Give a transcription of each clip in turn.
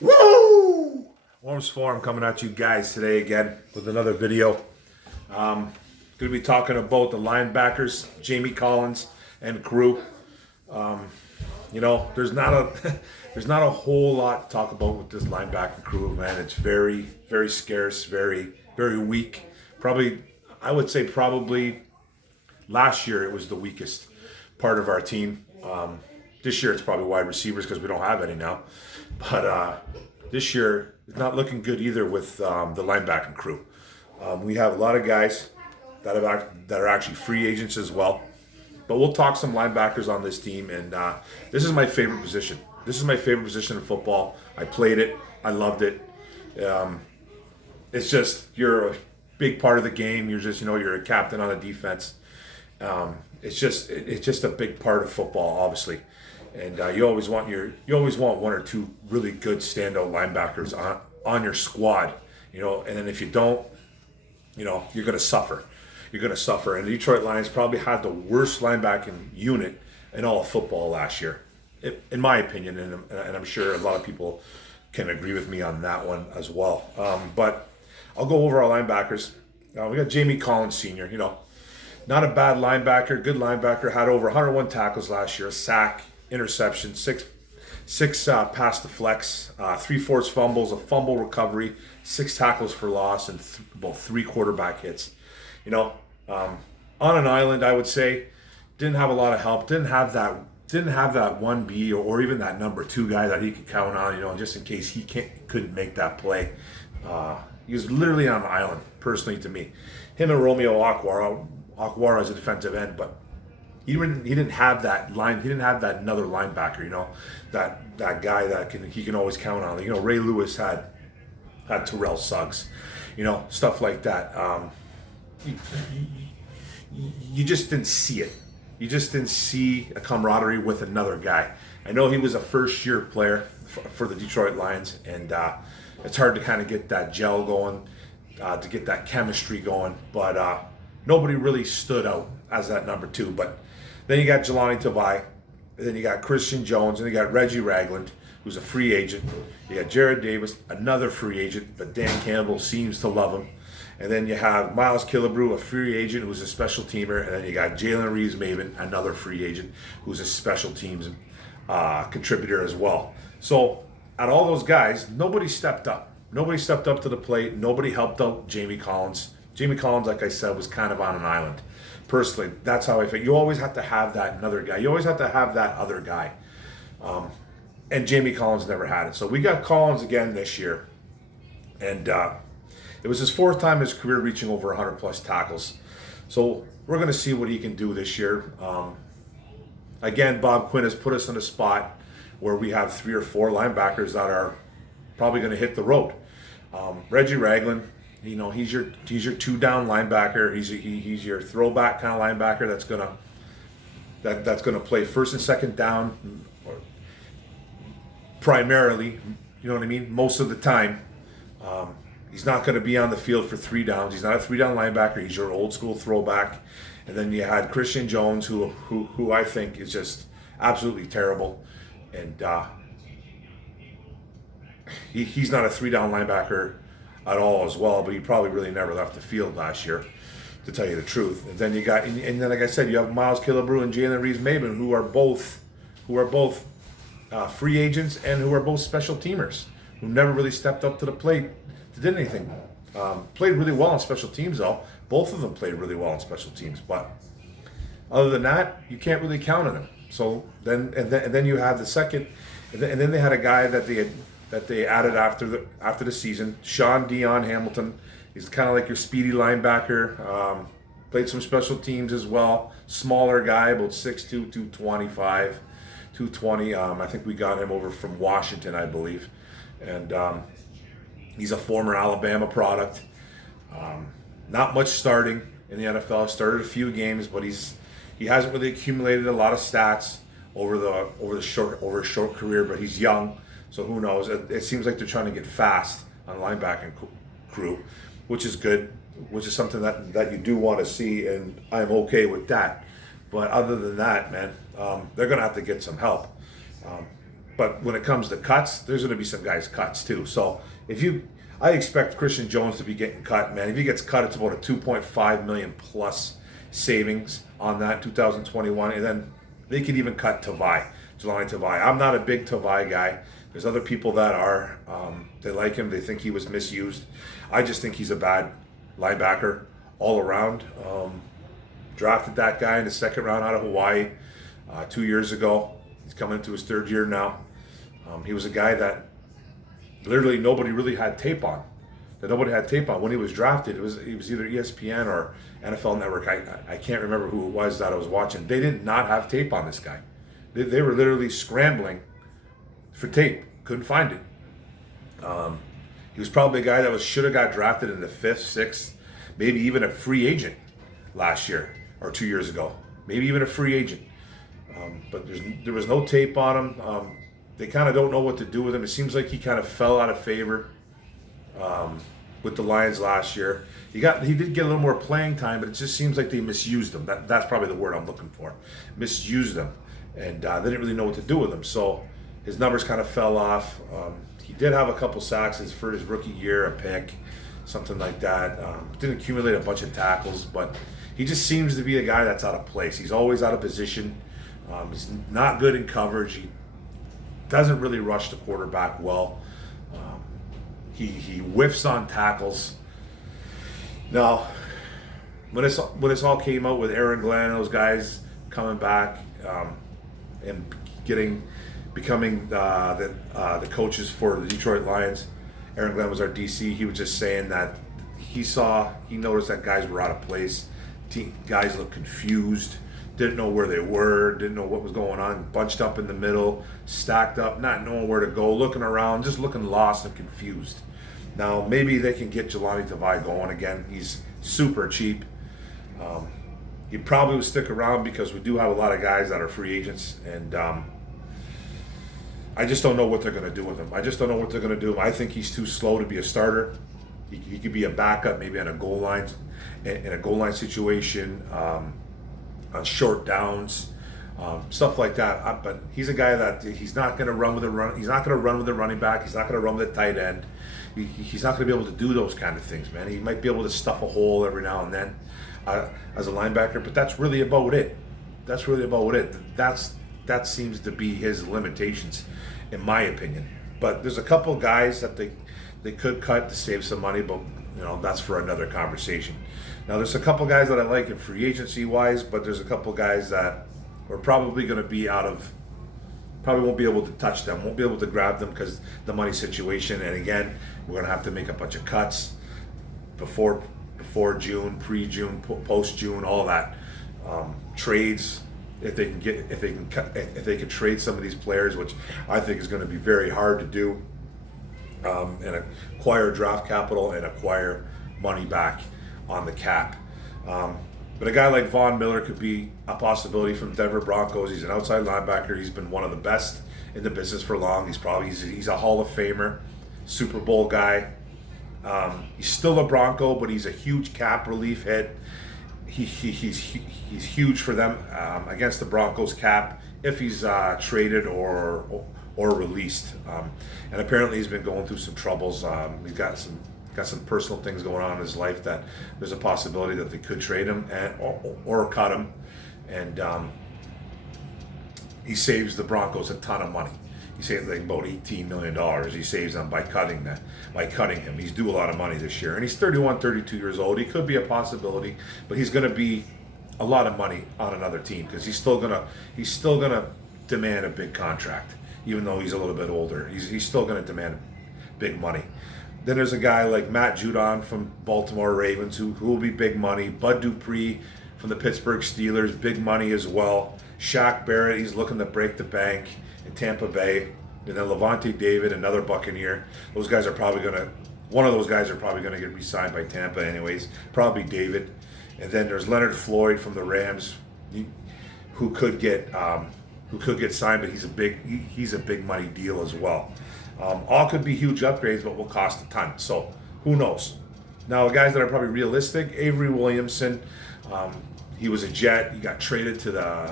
Woo! Worms Forum coming at you guys today again with another video. Going to be talking about the linebackers, Jamie Collins and crew. There's not a whole lot to talk about with this linebacker crew, man. It's very, very scarce, very, very weak. I would say last year it was the weakest part of our team. This year it's probably wide receivers because we don't have any now. But this year it's not looking good either with the linebacking crew. We have a lot of guys that are actually free agents as well. But we'll talk some linebackers on this team, and this is my favorite position. This is my favorite position in football. I played it. I loved it. It's just, you're a big part of the game. You're a captain on a defense. It's just a big part of football, obviously. And you always want one or two really good standout linebackers on your squad, and then if you don't, you're going to suffer. You're going to suffer. And the Detroit Lions probably had the worst linebacking unit in all of football last year, in my opinion, and I'm sure a lot of people can agree with me on that one as well. But I'll go over our linebackers. We got Jamie Collins Sr., not a bad linebacker, good linebacker, had over 101 tackles last year, a sack, interception, six pass deflects, 3 forced fumbles, a fumble recovery, 6 tackles for loss, and about 3 quarterback hits. On an island, I would say, didn't have a lot of help. Didn't have that 1B or even that number 2 guy that he could count on. Just in case he couldn't make that play. He was literally on an island, personally to me. Him and Romeo Okwara as a defensive end, but he didn't have that line. He didn't have that another linebacker. That guy that he can always count on. Ray Lewis had Terrell Suggs. Stuff like that. You just didn't see it. You just didn't see a camaraderie with another guy. I know he was a first-year player for the Detroit Lions, and it's hard to kind of get that gel going, to get that chemistry going. But nobody really stood out as that number 2. But then you got Jelani Tavai, and then you got Christian Jones, and you got Reggie Ragland, who's a free agent. You got Jared Davis, another free agent, but Dan Campbell seems to love him. And then you have Miles Killebrew, a free agent who's a special teamer. And then you got Jalen Reeves-Maybin, another free agent who's a special teams contributor as well. So out of all those guys, nobody stepped up. Nobody stepped up to the plate. Nobody helped out Jamie Collins. Jamie Collins, like I said, was kind of on an island. Personally, that's how I feel. You always have to have that another guy. You always have to have that other guy. And Jamie Collins never had it. So we got Collins again this year. And it was his 4th time in his career reaching over 100 plus tackles. So we're going to see what he can do this year. Again, Bob Quinn has put us in a spot where we have 3 or 4 linebackers that are probably going to hit the road. Reggie Ragland, he's your 2-down linebacker. He's your throwback kind of linebacker that's gonna play first and second down primarily. You know what I mean? Most of the time. He's not going to be on the field for 3 downs. He's not a 3-down linebacker. He's your old school throwback. And then you had Christian Jones, who I think is just absolutely terrible. And he's not a 3-down linebacker at all as well. But he probably really never left the field last year, to tell you the truth. And then you got, and then like I said, you have Miles Killebrew and Jalen Reeves-Maybin, who are both free agents and who are both special teamers, who never really stepped up to the plate. Did anything. Played really well on special teams, though. Both of them played really well on special teams, but other than that, you can't really count on them. So then you have the second, and then they had a guy that they added after the season, Dion Hamilton. He's kind of like your speedy linebacker. Played some special teams as well. Smaller guy, about 6'2", 225, 220. I think we got him over from Washington, I believe, and. He's a former Alabama product. Not much starting in the NFL. Started a few games, but he hasn't really accumulated a lot of stats over a short career. But he's young, so who knows? It seems like they're trying to get fast on linebacking crew, which is good, which is something that you do want to see, and I'm okay with that. But other than that, man, they're gonna have to get some help. But when it comes to cuts, there's going to be some guys cuts too. So I expect Christian Jones to be getting cut, man. If he gets cut, it's about a 2.5 million plus savings on that 2021, and then they could even cut Jelani Tavai. I'm not a big Tavai guy. There's other people that are. They like him. They think he was misused. I just think he's a bad linebacker all around. Drafted that guy in the second round out of Hawaii 2 years ago. He's coming into his third year now. He was a guy that literally nobody really had tape on. When he was drafted. It was either ESPN or NFL Network. I can't remember who it was that I was watching. They did not have tape on this guy. They were literally scrambling for tape. Couldn't find it. He was probably a guy that should have got drafted in the 5th, 6th, maybe even a free agent last year or 2 years ago. Maybe even a free agent. But there was no tape on him. They kind of don't know what to do with him. It seems like he kind of fell out of favor with the Lions last year. He did get a little more playing time, but it just seems like they misused him. That's probably the word I'm looking for. Misused him. And they didn't really know what to do with him. So his numbers kind of fell off. He did have a couple sacks for his rookie year, a pick, something like that. Didn't accumulate a bunch of tackles, but he just seems to be a guy that's out of place. He's always out of position. He's not good in coverage. He doesn't really rush the quarterback well. He whiffs on tackles. Now, when this all came out with Aaron Glenn, those guys coming back and becoming the coaches for the Detroit Lions, Aaron Glenn was our DC. He was just saying that he noticed that guys were out of place. Guys looked confused. Didn't know where they were, didn't know what was going on, bunched up in the middle, stacked up, not knowing where to go, looking around, just looking lost and confused. Now, maybe they can get Jelani Tavai going again. He's super cheap. He probably will stick around because we do have a lot of guys that are free agents, and I just don't know what they're going to do with him. I think he's too slow to be a starter. He could be a backup, maybe on a goal line, in a goal line situation. On short downs, stuff like that. But he's a guy that he's not going to run with a run. He's not going to run with a running back. He's not going to run with a tight end. He's not going to be able to do those kind of things, man. He might be able to stuff a hole every now and then as a linebacker, but that's really about it. That seems to be his limitations, in my opinion. But there's a couple guys that they could cut to save some money, but that's for another conversation. Now, there's a couple guys that I like in free agency wise, but there's a couple guys that we're probably going to be probably won't be able to touch them, won't be able to grab them because the money situation. And again, we're going to have to make a bunch of cuts before June, pre-June, post-June, all that. Trades, if they can trade some of these players, which I think is going to be very hard to do, and acquire draft capital and acquire money back on the cap. But a guy like Von Miller could be a possibility from Denver Broncos. He's an outside linebacker. He's been one of the best in the business for long. He's a Hall of Famer, Super Bowl guy. He's still a Bronco, but he's a huge cap relief hit. He's huge for them against the Broncos cap if he's traded or released. And apparently he's been going through some troubles. He's got some personal things going on in his life that there's a possibility that they could trade him or cut him. And he saves the Broncos a ton of money. He saves like about $18 million. He saves them by cutting him. He's due a lot of money this year. And he's 31, 32 years old. He could be a possibility, but he's going to be a lot of money on another team because he's still gonna demand a big contract, even though he's a little bit older. He's still going to demand big money. Then there's a guy like Matt Judon from Baltimore Ravens who will be big money. Bud Dupree from the Pittsburgh Steelers, big money as well. Shaq Barrett, he's looking to break the bank in Tampa Bay. And then Levante David, another Buccaneer. One of those guys are probably going to get re-signed by Tampa anyways. Probably David. And then there's Leonard Floyd from the Rams, who could get signed, but he's a big money deal as well. All could be huge upgrades, but will cost a ton. So who knows? Now, the guys that are probably realistic, Avery Williamson. He was a Jet. He got traded to the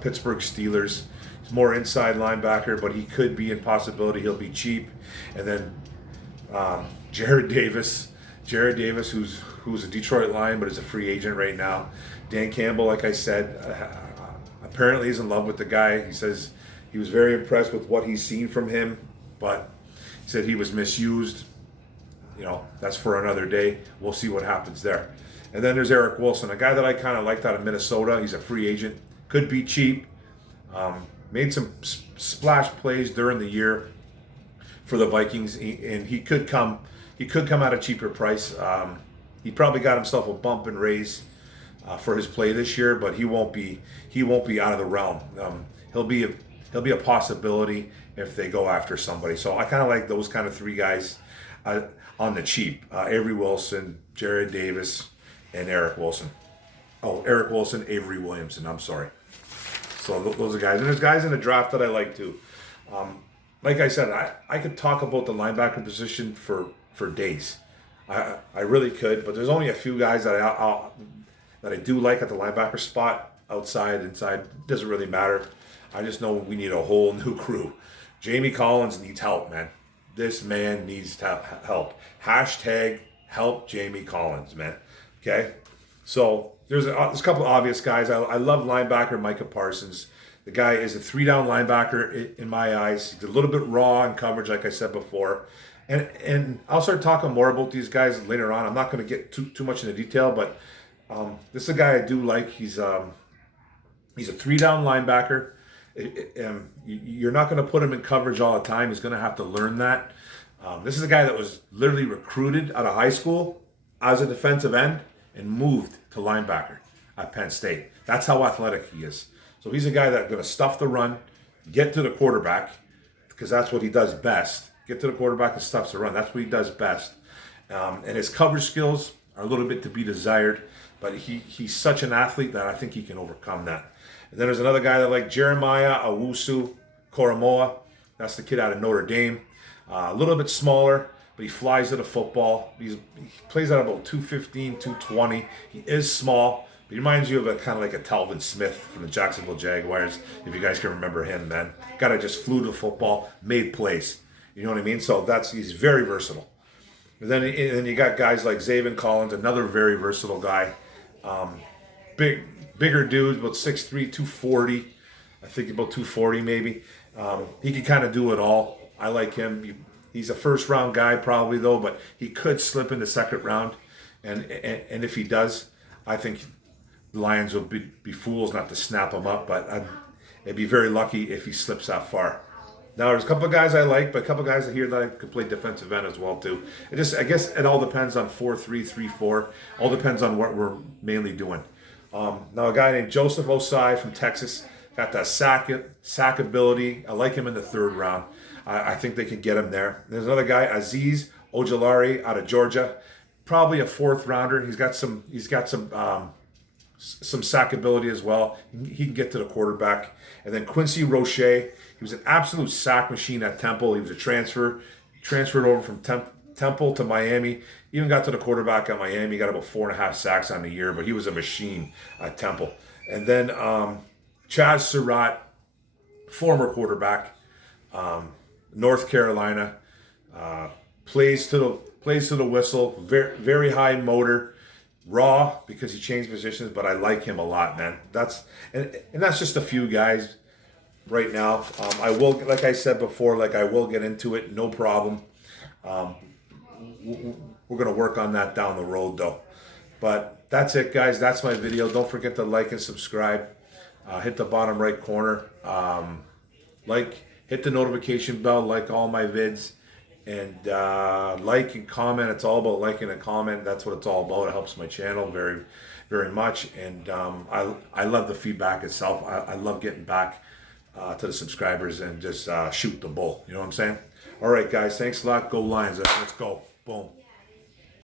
Pittsburgh Steelers. He's more inside linebacker, but he could be in possibility. He'll be cheap. And then Jared Davis, who's a Detroit Lion, but is a free agent right now. Dan Campbell, like I said, apparently he's in love with the guy. He says he was very impressed with what he's seen from him, but he said he was misused. That's for another day. We'll see what happens there. And then there's Eric Wilson, a guy that I kind of liked out of Minnesota. He's a free agent. Could be cheap. Made some splash plays during the year for the Vikings, and he could come at a cheaper price. He probably got himself a bump and raise for his play this year, but he won't be out of the realm. He'll be a possibility if they go after somebody. So I kind of like those kind of three guys on the cheap: Avery Wilson, Jared Davis, and Eric Wilson. Oh, Eric Wilson, Avery Williamson. I'm sorry. So those are guys, and there's guys in the draft that I like too. Like I said, I could talk about the linebacker position for days. I really could, but there's only a few guys that I do like at the linebacker spot. Outside, inside, doesn't really matter. I just know we need a whole new crew. Jamie Collins needs help, man. This man needs help. Hashtag help Jamie Collins, man. Okay? So there's a couple of obvious guys. I love linebacker Micah Parsons. The guy is a 3-down linebacker in my eyes. He's a little bit raw in coverage, like I said before. And I'll start talking more about these guys later on. I'm not going to get too much into detail, but this is a guy I do like. He's a 3-down linebacker. You're not going to put him in coverage all the time. He's going to have to learn that. This is a guy that was literally recruited out of high school as a defensive end and moved to linebacker at Penn State. That's how athletic he is. So he's a guy that's going to stuff the run, get to the quarterback, because that's what he does best. Get to the quarterback and stuffs the run. That's what he does best. And his coverage skills are a little bit to be desired, but he's such an athlete that I think he can overcome that. And then there's another guy that I like, Jeremiah Owusu-Koramoah. That's the kid out of Notre Dame. A little bit smaller, but he flies to the football. He plays at about 215, 220. He is small. He reminds you of a kind of like a Talvin Smith from the Jacksonville Jaguars, if you guys can remember him, man. Guy that just flew to the football, made plays. You know what I mean? So he's very versatile. And then you got guys like Zaven Collins, another very versatile guy. Bigger dude, about 6'3", 240. I think about 240 maybe. He can kind of do it all. I like him. He's a first-round guy probably, though, but he could slip in the second round. And if he does, I think the Lions will be fools not to snap him up, but I'd be very lucky if he slips that far. Now, there's a couple of guys I like, but a couple of guys here that I could play defensive end as well, too. I guess it all depends on 4-3, 3-4. All depends on what we're mainly doing. Now, a guy named Joseph Osai from Texas, got that sack ability. I like him in the third round. I think they can get him there. There's another guy, Azeez Ojulari out of Georgia, probably a fourth rounder. He's got some sack ability as well. He can get to the quarterback. And then Quincy Rochet, he was an absolute sack machine at Temple. He was a transferred over from Temple to Miami. Even got to the quarterback at Miami. Got about 4.5 sacks on the year, but he was a machine at Temple. And then Chaz Surratt, former quarterback, North Carolina, plays to the whistle. Very, very high motor. Raw because he changed positions, but I like him a lot, man. That's just a few guys right now. I will, like I said before, I will get into it, no problem. We're gonna work on that down the road, though. But that's it, guys. That's my video. Don't forget to like and subscribe. Hit the bottom right corner. Hit the notification bell. Like all my vids. And like and comment. It's all about liking and comment. That's what it's all about. It helps my channel very, very much. And I love the feedback itself. I love getting back to the subscribers and just shoot the bull. You know what I'm saying? All right, guys. Thanks a lot. Go Lions. Let's go. Boom.